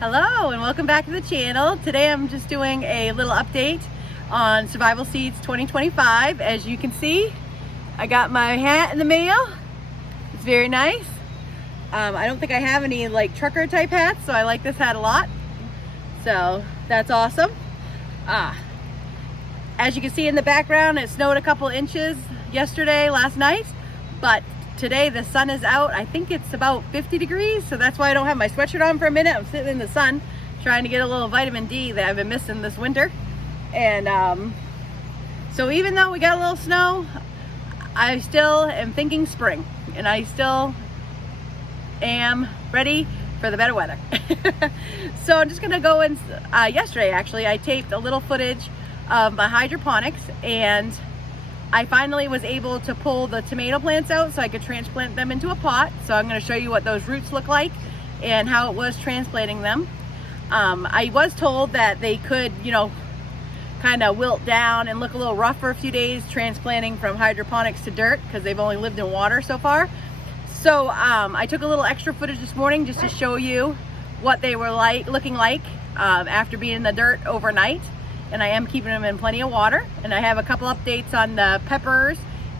Hello and welcome back to the channel. Today I'm just doing a little update on Survival Seeds 2025. As you can see, I got my hat in the mail. It's very nice. I don't think I have any like trucker type hats, so I like this hat a lot. So that's awesome. As you can see in the background, it snowed a couple inches yesterday, last night, but today the sun is out. I think it's about 50 degrees, so that's why I don't have my sweatshirt on for a minute. I'm sitting in the sun trying to get a little vitamin D that I've been missing this winter. And so even though we got a little snow, I still am thinking spring, and I still am ready for the better weather. So I'm just gonna go in. Yesterday actually I taped a little footage of my hydroponics, and I finally was able to pull the tomato plants out so I could transplant them into a pot. So I'm going to show you what those roots look like and how it was transplanting them. I was told that they could, kind of wilt down and look a little rough for a few days transplanting from hydroponics to dirt because they've only lived in water so far. So I took a little extra footage this morning just to show you what they were looking like after being in the dirt overnight. And I am keeping them in plenty of water. And I have a couple updates on the peppers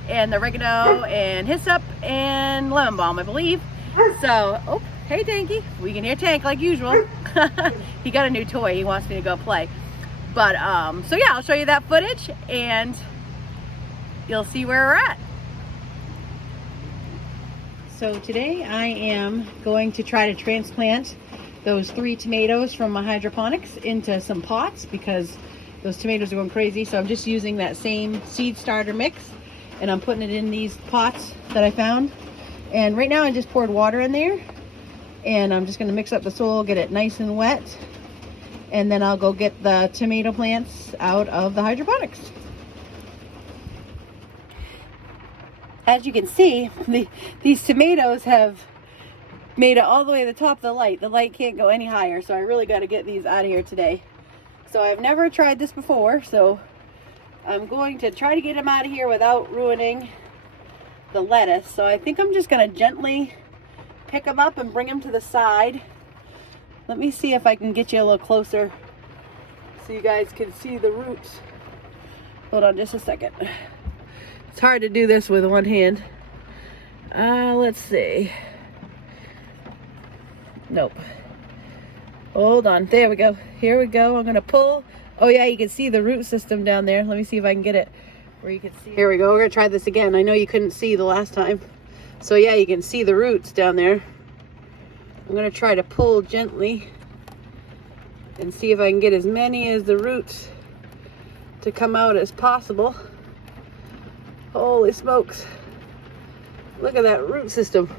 and the oregano and hyssop and lemon balm, I believe. So, oh, hey Tanky. We can hear Tank like usual. He got a new toy. He wants me to go play. But, so yeah, I'll show you that footage and you'll see where we're at. So today I am going to try to transplant those 3 tomatoes from my hydroponics into some pots because those tomatoes are going crazy. So I'm just using that same seed starter mix and I'm putting it in these pots that I found. And right now I just poured water in there and I'm just going to mix up the soil, get it nice and wet, and then I'll go get the tomato plants out of the hydroponics. As you can see, these tomatoes have made it all the way to the top of the light. The light can't go any higher, so I really got to get these out of here today. So I've never tried this before, so I'm going to try to get them out of here without ruining the lettuce. So I think I'm just going to gently pick them up and bring them to the side. Let me see if I can get you a little closer so you guys can see the roots. Hold on just a second. It's hard to do this with one hand. Let's see. Nope. Hold on. There we go. Here we go. I'm going to pull. Oh yeah, you can see the root system down there. Let me see if I can get it where you can see. Here we go. We're going to try this again. I know you couldn't see the last time. So yeah, you can see the roots down there. I'm going to try to pull gently and see if I can get as many as the roots to come out as possible. Holy smokes. Look at that root system.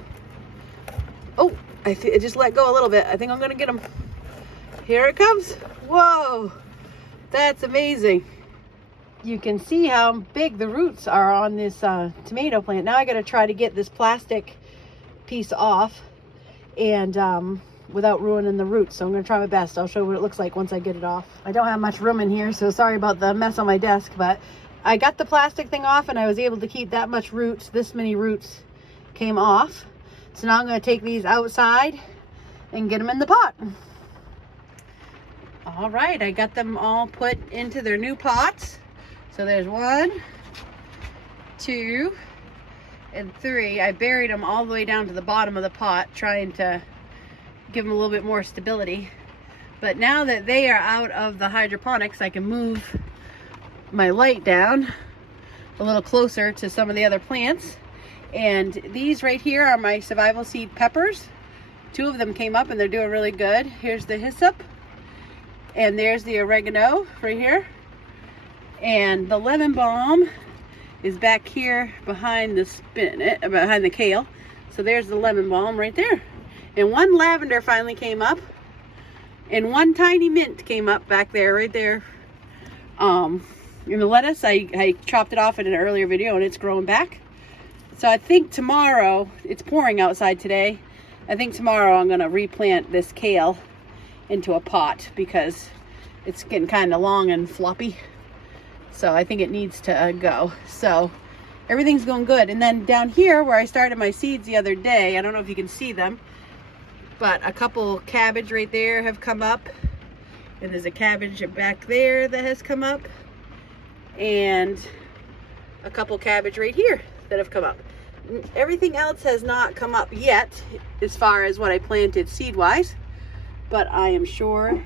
Oh, I just let go a little bit. I think I'm going to get them. Here it comes. Whoa, that's amazing. You can see how big the roots are on this tomato plant. Now I got to try to get this plastic piece off and without ruining the roots. So I'm going to try my best. I'll show you what it looks like once I get it off. I don't have much room in here, so sorry about the mess on my desk, but I got the plastic thing off and I was able to keep that much roots. This many roots came off. So now I'm going to take these outside and get them in the pot. All right, I got them all put into their new pots. So there's 1, 2, and 3. I buried them all the way down to the bottom of the pot, trying to give them a little bit more stability. But now that they are out of the hydroponics, I can move my light down a little closer to some of the other plants. And these right here are my survival seed peppers. 2 of them came up and they're doing really good. Here's the hyssop and there's the oregano right here, and the lemon balm is back here behind the behind the kale. So there's the lemon balm right there, and 1 lavender finally came up, and 1 tiny mint came up back there, right there. In the lettuce, I chopped it off in an earlier video and it's growing back. So I think tomorrow, it's pouring outside today, I think tomorrow I'm going to replant this kale into a pot because it's getting kind of long and floppy. So I think it needs to go. So everything's going good. And then down here where I started my seeds the other day, I don't know if you can see them, but a couple cabbage right there have come up, and there's a cabbage back there that has come up, and a couple cabbage right here that have come up. Everything else has not come up yet as far as what I planted seed wise, but I am sure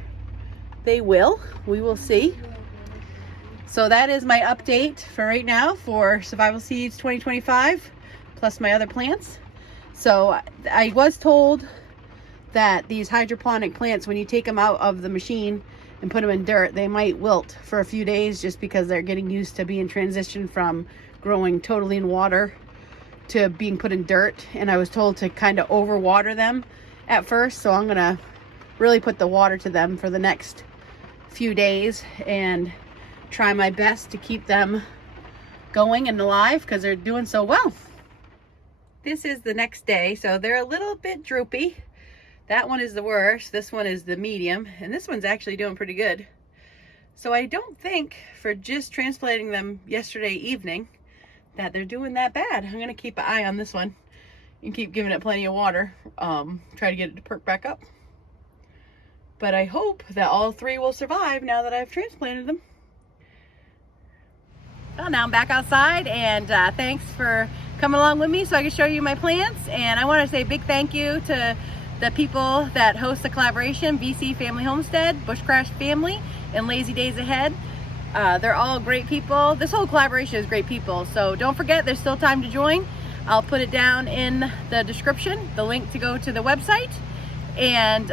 they will. We will see. So that is my update for right now for Survival Seeds 2025 plus my other plants. So I was told that these hydroponic plants, when you take them out of the machine and put them in dirt, they might wilt for a few days just because they're getting used to being transitioned from growing totally in water to being put in dirt. And I was told to kind of overwater them at first, so I'm gonna really put the water to them for the next few days and try my best to keep them going and alive because they're doing so well. This is the next day, so they're a little bit droopy. That one is the worst, this one is the medium, and this one's actually doing pretty good. So I don't think, for just transplanting them yesterday evening, that they're doing that bad. I'm gonna keep an eye on this one and keep giving it plenty of water, try to get it to perk back up. But I hope that all three will survive now that I've transplanted them. Well, now I'm back outside, and thanks for coming along with me so I can show you my plants. And I want to say a big thank you to the people that host the collaboration, VC Family Homestead, Bushcraft Family, and Lazy Days Ahead. They're all great people. This whole collaboration is great people, so don't forget there's still time to join. I'll put it down in the description, the link to go to the website. And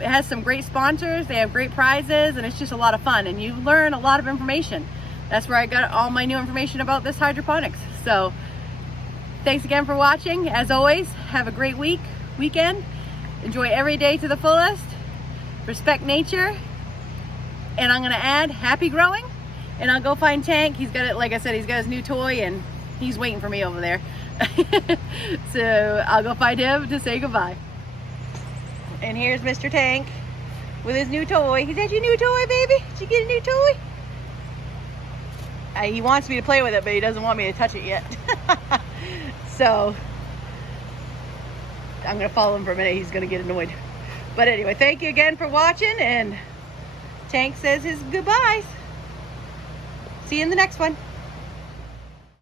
it has some great sponsors, they have great prizes, and it's just a lot of fun, and you learn a lot of information. That's where I got all my new information about this hydroponics. So thanks again for watching. As always, have a great weekend. Enjoy every day to the fullest. Respect nature. And I'm gonna add happy growing. And I'll go find Tank. He's got it, like I said, he's got his new toy and he's waiting for me over there. So I'll go find him to say goodbye. And here's Mr. Tank with his new toy. Is that your new toy, baby? Did you get a new toy? He wants me to play with it, but he doesn't want me to touch it yet. So I'm gonna follow him for a minute. He's gonna get annoyed. But anyway, thank you again for watching, and Tank says his goodbyes. See you in the next one.